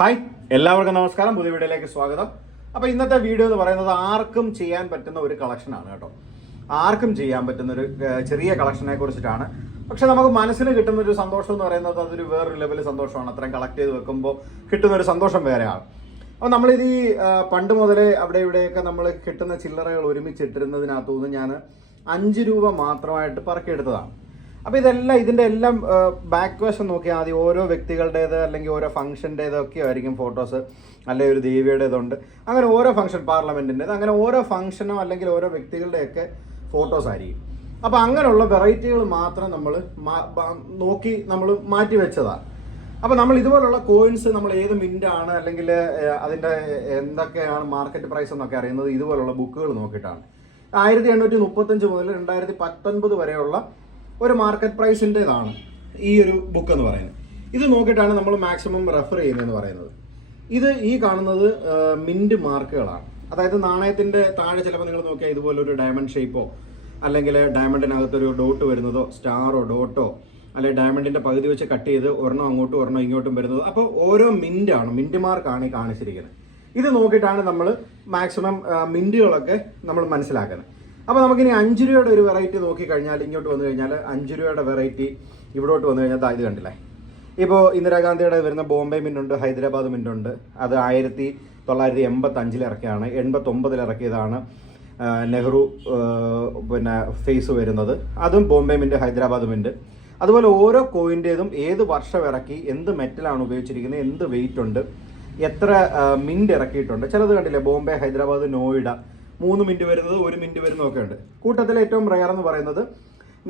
Hi, എല്ലാവർക്കും നമസ്കാരം. പുതിയ വീഡിയോയിലേക്ക് സ്വാഗതം. അപ്പോൾ ഇന്നത്തെ വീഡിയോ എന്ന് പറയുന്നത് ആർക്കും ചെയ്യാൻ പറ്റുന്ന ഒരു കളക്ഷനാണ് കേട്ടോ. ആർക്കും ചെയ്യാൻ പറ്റുന്ന ഒരു ചെറിയ കളക്ഷനെ കുറിച്ചിട്ടാണ്. പക്ഷെ നമുക്ക് മനസ്സിന് കിട്ടുന്ന ഒരു സന്തോഷം എന്ന് പറയുന്നത് അതൊരു വേറൊരു ലെവൽ സന്തോഷമാണ്. അത്രയും കളക്ട് ചെയ്ത് വെക്കുമ്പോൾ കിട്ടുന്ന ഒരു സന്തോഷം വേറെയാണ്. അപ്പോൾ നമ്മളിത് ഈ പണ്ട് മുതലേ അവിടെ ഇവിടെയൊക്കെ നമ്മൾ കിട്ടുന്ന ചില്ലറകൾ ഒരുമിച്ചിട്ടിരുന്നതിനകത്തുനിന്ന് ഞാൻ 5 രൂപ മാത്രമായിട്ട് പറക്കിയെടുത്തതാണ്. അപ്പോൾ ഇതിൻ്റെ എല്ലാം ബാക്ക് വശം നോക്കിയാൽ ആദ്യം ഓരോ വ്യക്തികളുടേത് അല്ലെങ്കിൽ ഓരോ ഫംഗ്ഷൻ്റേതൊക്കെ ആയിരിക്കും ഫോട്ടോസ്, അല്ലെങ്കിൽ ഒരു ദേവിയുടേതുണ്ട്. അങ്ങനെ ഓരോ ഫംഗ്ഷൻ, പാർലമെൻറ്റിൻ്റേത്, അങ്ങനെ ഓരോ ഫംഗ്ഷനോ അല്ലെങ്കിൽ ഓരോ വ്യക്തികളുടെയൊക്കെ ഫോട്ടോസ് ആയിരിക്കും. അപ്പോൾ അങ്ങനെയുള്ള വെറൈറ്റികൾ മാത്രം നമ്മൾ നോക്കി നമ്മൾ മാറ്റി വെച്ചതാണ്. അപ്പോൾ നമ്മൾ ഇതുപോലുള്ള കോയിൻസ് നമ്മൾ ഏത് മിൻ്റാണ് അല്ലെങ്കിൽ അതിൻ്റെ എന്തൊക്കെയാണ് മാർക്കറ്റ് പ്രൈസ് എന്നൊക്കെ അറിയുന്നത് ഇതുപോലുള്ള ബുക്കുകൾ നോക്കിയിട്ടാണ്. 1835 മുതൽ 2019 വരെയുള്ള ഒരു മാർക്കറ്റ് പ്രൈസിൻ്റെതാണ് ഈ ഒരു ബുക്ക് എന്ന് പറയുന്നത്. ഇത് നോക്കിയിട്ടാണ് നമ്മൾ മാക്സിമം റെഫർ ചെയ്യുന്നതെന്ന് പറയുന്നത്. ഈ കാണുന്നത് മിൻറ്റ് മാർക്കുകളാണ്. അതായത് നാണയത്തിൻ്റെ താഴെ ചിലപ്പോൾ നിങ്ങൾ നോക്കിയാൽ ഇതുപോലൊരു ഡയമണ്ട് ഷേപ്പോ അല്ലെങ്കിൽ ഡയമണ്ടിനകത്തൊരു ഡോട്ട് വരുന്നതോ സ്റ്റാറോ ഡോട്ടോ അല്ലെങ്കിൽ ഡയമണ്ടിൻ്റെ പകുതി വെച്ച് കട്ട് ചെയ്ത് ഒരെണ്ണം അങ്ങോട്ടും ഒരെണ്ണം ഇങ്ങോട്ടും വരുന്നത്. അപ്പോൾ ഓരോ മിൻറ്റ് മാർക്കാണ് ഈ കാണിച്ചിരിക്കുന്നത്. ഇത് നോക്കിയിട്ടാണ് നമ്മൾ മാക്സിമം മിൻറ്റുകളൊക്കെ നമ്മൾ മനസ്സിലാക്കുന്നത്. അപ്പോൾ നമുക്കിനി 5 രൂപയുടെ ഒരു വെറൈറ്റി നോക്കിക്കഴിഞ്ഞാൽ ഇങ്ങോട്ട് വന്നു കഴിഞ്ഞാൽ 5 രൂപയുടെ വെറൈറ്റി ഇവിടോട്ട് വന്നു കഴിഞ്ഞാൽ ഇത് കണ്ടില്ലേ. ഇപ്പോൾ ഇന്ദിരാഗാന്ധിയുടെ വരുന്ന ബോംബെ മിൻറ്റുണ്ട്, ഹൈദരാബാദ് മിൻറ്റുണ്ട്. അത് 1985 ഇറക്കിയാണ്. 89 ഇറക്കിയതാണ് നെഹ്റു ഫേസ് വരുന്നത്. അതും ബോംബെ മിൻറ്റ്, ഹൈദരാബാദ് മിൻറ്റ്. അതുപോലെ ഓരോ കോയിൻ്റേതും ഏത് വർഷം ഇറക്കി, എന്ത് മെറ്റലാണ് ഉപയോഗിച്ചിരിക്കുന്നത്, എന്ത് വെയിറ്റ് ഉണ്ട്, എത്ര മിൻറ്റ് ഇറക്കിയിട്ടുണ്ട്. ചിലത് കണ്ടില്ലേ, ബോംബെ, ഹൈദരാബാദ്, നോയിഡ 3 മിനിറ്റ് വരുന്നത്, 1 മിനിറ്റ് വരുന്നതൊക്കെ ഉണ്ട്. കൂട്ടത്തിൽ ഏറ്റവും റെയർ എന്ന് പറയുന്നത്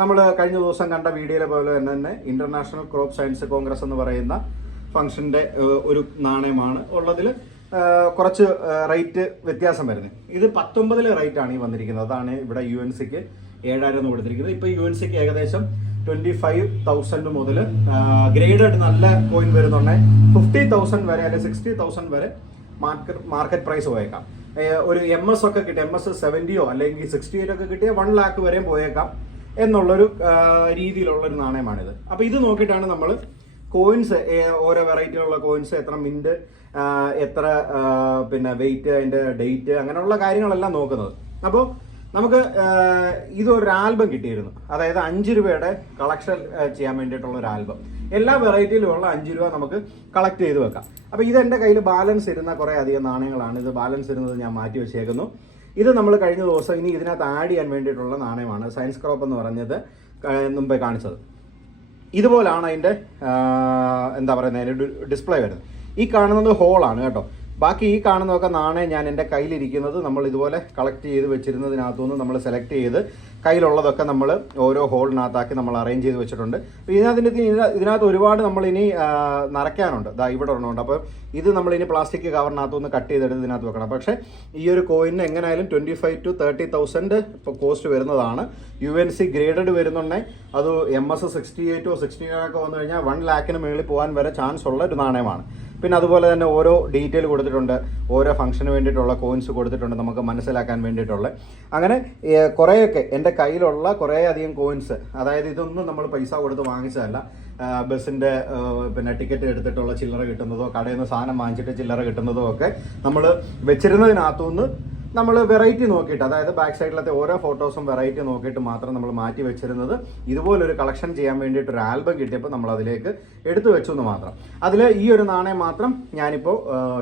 നമ്മൾ കഴിഞ്ഞ ദിവസം കണ്ട വീഡിയോയിലെ പോലെ തന്നെ ഇന്റർനാഷണൽ ക്രോപ്പ് സയൻസ് കോൺഗ്രസ് എന്ന് പറയുന്ന ഫംഗ്ഷൻ്റെ ഒരു നാണയമാണ് ഉള്ളതിൽ കുറച്ച് റേറ്റ് വ്യത്യാസം വരുന്നത്. ഇത് 19 റേറ്റാണ് ഈ വന്നിരിക്കുന്നത്. അതാണ് ഇവിടെ UNCക്ക് 7000 എന്ന് കൊടുത്തിരിക്കുന്നത്. ഇപ്പോൾ UNCക്ക് ഏകദേശം 25,000 മുതൽ ഗ്രേഡഡ് നല്ല കോയിൻ വരുന്നുണ്ടെങ്കിൽ 50,000 വരെ അല്ലെങ്കിൽ 60,000 വരെ മാർക്കറ്റ് പ്രൈസ് പോയേക്കാം. ഒരു MS ഒക്കെ കിട്ടിയ MS 70 അല്ലെങ്കിൽ 68 ഒക്കെ കിട്ടിയ 1 lakh വരെയും പോയേക്കാം എന്നുള്ളൊരു രീതിയിലുള്ളൊരു നാണയമാണിത്. അപ്പോൾ ഇത് നോക്കിയിട്ടാണ് നമ്മൾ കോയിൻസ്, ഓരോ വെറൈറ്റിയിലുള്ള കോയിൻസ്, എത്ര മിൻറ്റ്, എത്ര വെയിറ്റ്, അതിൻ്റെ ഡേറ്റ്, അങ്ങനെയുള്ള കാര്യങ്ങളെല്ലാം നോക്കുന്നത്. അപ്പോൾ നമുക്ക് ഇതൊരു ആൽബം കിട്ടിയിരുന്നു. അതായത് 5 രൂപയുടെ കളക്ഷൻ ചെയ്യാൻ വേണ്ടിയിട്ടുള്ള ഒരു ആൽബം. എല്ലാ വെറൈറ്റിയിലുമുള്ള 5 രൂപ നമുക്ക് കളക്ട് ചെയ്ത് വെക്കാം. അപ്പോൾ ഇത് എൻ്റെ കയ്യിൽ ബാലൻസ് ഇരുന്ന കുറേ അധികം നാണയങ്ങളാണ്. ഇത് ബാലൻസ് ഇരുന്നത് ഞാൻ മാറ്റി വെച്ചേക്കുന്നു. ഇത് നമ്മൾ കഴിഞ്ഞ ദിവസം ഇനി ഇതിനകത്ത് ആഡ് ചെയ്യാൻ വേണ്ടിയിട്ടുള്ള നാണയമാണ്. സയൻസ് ക്രോപ്പ് എന്ന് പറഞ്ഞത് മുമ്പേ കാണിച്ചത്. ഇതുപോലാണ് അതിൻ്റെ എന്താ പറയുന്നത്, അതിൻ്റെ ഡിസ്പ്ലേ വരുന്നത്. ഈ കാണുന്നത് ഹോളാണ് കേട്ടോ. ബാക്കി ഈ കാണുന്നതൊക്കെ നാണയം ഞാൻ എൻ്റെ കയ്യിലിരിക്കുന്നത് നമ്മൾ ഇതുപോലെ കളക്ട് ചെയ്ത് വെച്ചിരുന്നതിനകത്തുനിന്ന് നമ്മൾ സെലക്ട് ചെയ്ത് കയ്യിലുള്ളതൊക്കെ നമ്മൾ ഓരോ ഹോളിനകത്താക്കി നമ്മൾ അറേഞ്ച് ചെയ്ത് വെച്ചിട്ടുണ്ട്. അപ്പോൾ ഇതിനകത്ത് ഒരുപാട് നമ്മളിനി നിറയ്ക്കാനുണ്ട്. ഇവിടെ ഒരെണ്ണമുണ്ട്. അപ്പോൾ ഇത് നമ്മളിനി പ്ലാസ്റ്റിക് കവറിനകത്തുനിന്ന് കട്ട് ചെയ്തെടുത്ത് ഇതിനകത്ത് വെക്കണം. പക്ഷേ ഈ ഒരു കോയിന് എങ്ങനെയായാലും 25,000 to 30,000 ഇപ്പോൾ കോസ്റ്റ് വരുന്നതാണ്. UNC ഗ്രേഡഡ് വരുന്നുണ്ടെങ്കിൽ അത് MS 68 69 ഒക്കെ വന്നു കഴിഞ്ഞാൽ 1 lakh മുകളിൽ പോകാൻ വരെ ചാൻസ് ഉള്ള ഒരു നാണയമാണ്. പിന്നെ അതുപോലെ തന്നെ ഓരോ ഡീറ്റെയിൽ കൊടുത്തിട്ടുണ്ട്, ഓരോ ഫംഗ്ഷന് വേണ്ടിയിട്ടുള്ള കോയിൻസ് കൊടുത്തിട്ടുണ്ട് നമുക്ക് മനസ്സിലാക്കാൻ വേണ്ടിയിട്ടുള്ള. അങ്ങനെ കുറേയൊക്കെ എൻ്റെ കയ്യിലുള്ള കുറേ അധികം കോയിൻസ്, അതായത് ഇതൊന്നും നമ്മൾ പൈസ കൊടുത്ത് വാങ്ങിച്ചതല്ല. ബസ്സിൻ്റെ ടിക്കറ്റ് എടുത്തിട്ടുള്ള ചില്ലറ കിട്ടുന്നതോ കടയിൽ നിന്ന് സാധനം വാങ്ങിച്ചിട്ട് ചില്ലറ കിട്ടുന്നതോ ഒക്കെ നമ്മൾ വെച്ചിരുന്നതിനകത്തുനിന്ന് നമ്മൾ വെറൈറ്റി നോക്കിയിട്ട്, അതായത് ബാക്ക് സൈഡിലത്തെ ഓരോ ഫോട്ടോസും വെറൈറ്റി നോക്കിയിട്ട് മാത്രം നമ്മൾ മാറ്റി വെച്ചിരുന്നത്. ഇതുപോലൊരു കളക്ഷൻ ചെയ്യാൻ വേണ്ടിയിട്ട് ഒരു ആൽബം കിട്ടിയപ്പോൾ നമ്മൾ അതിലേക്ക് എടുത്തു വെച്ചു എന്ന് മാത്രം. അതിൽ ഈ ഒരു നാണയം മാത്രം ഞാനിപ്പോൾ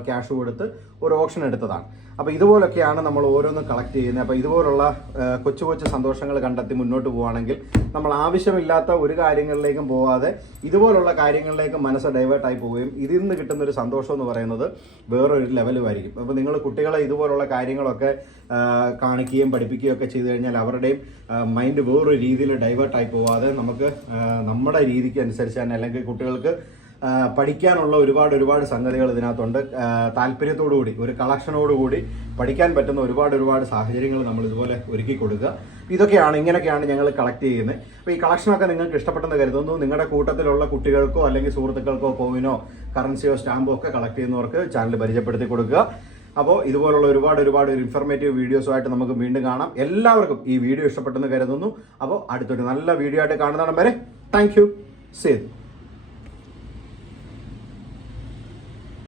ക്യാഷ് കൊടുത്ത് ഒരു ഓപ്ഷൻ എടുത്തതാണ്. അപ്പോൾ ഇതുപോലൊക്കെയാണ് നമ്മൾ ഓരോന്നും കളക്ട് ചെയ്യുന്നത്. അപ്പോൾ ഇതുപോലുള്ള കൊച്ചു കൊച്ചു സന്തോഷങ്ങൾ കണ്ടെത്തി മുന്നോട്ട് പോവുകയാണെങ്കിൽ നമ്മൾ ആവശ്യമില്ലാത്ത ഒരു കാര്യങ്ങളിലേക്കും പോകാതെ ഇതുപോലുള്ള കാര്യങ്ങളിലേക്ക് മനസ്സ് ഡൈവേർട്ടായി പോവുകയും ഇതിൽ നിന്ന് കിട്ടുന്ന ഒരു സന്തോഷം എന്ന് പറയുന്നത് വേറൊരു ലെവലുമായിരിക്കും. അപ്പോൾ നിങ്ങൾ കുട്ടികളെ ഇതുപോലുള്ള കാര്യങ്ങളൊക്കെ കാണിക്കുകയും പഠിപ്പിക്കുകയും ഒക്കെ ചെയ്തു കഴിഞ്ഞാൽ അവരുടെയും മൈൻഡ് വേറൊരു രീതിയിൽ ഡൈവേർട്ടായി പോവാതെ നമുക്ക് നമ്മുടെ രീതിക്ക് അനുസരിച്ച് തന്നെ, അല്ലെങ്കിൽ കുട്ടികൾക്ക് പഠിക്കാനുള്ള ഒരുപാട് സംഗതികൾ ഇതിനകത്തുണ്ട്. താല്പര്യത്തോടുകൂടി ഒരു കളക്ഷനോടുകൂടി പഠിക്കാൻ പറ്റുന്ന ഒരുപാട് സാഹചര്യങ്ങൾ നമ്മൾ ഇതുപോലെ ഒരുക്കി കൊടുക്കുക. ഇങ്ങനെയൊക്കെയാണ് ഞങ്ങൾ കളക്ട് ചെയ്യുന്നത്. അപ്പോൾ ഈ കളക്ഷനൊക്കെ നിങ്ങൾക്ക് ഇഷ്ടപ്പെട്ടെന്ന് കരുതുന്നു. നിങ്ങളുടെ കൂട്ടത്തിലുള്ള കുട്ടികൾക്കോ അല്ലെങ്കിൽ സുഹൃത്തുക്കൾക്കോ കോയിനോ കറൻസിയോ സ്റ്റാമ്പോ ഒക്കെ കളക്ട് ചെയ്യുന്നവർക്ക് ചാനൽ പരിചയപ്പെടുത്തി കൊടുക്കുക. അപ്പോൾ ഇതുപോലുള്ള ഒരുപാട് ഇൻഫർമേറ്റീവ് വീഡിയോസുമായിട്ട് നമുക്ക് വീണ്ടും കാണാം. എല്ലാവർക്കും ഈ വീഡിയോ ഇഷ്ടപ്പെട്ടെന്ന് കരുതുന്നു. അപ്പോൾ അടുത്തൊരു നല്ല വീഡിയോ ആയിട്ട് കാണുന്നിടം വരെ താങ്ക് യു. സേതു.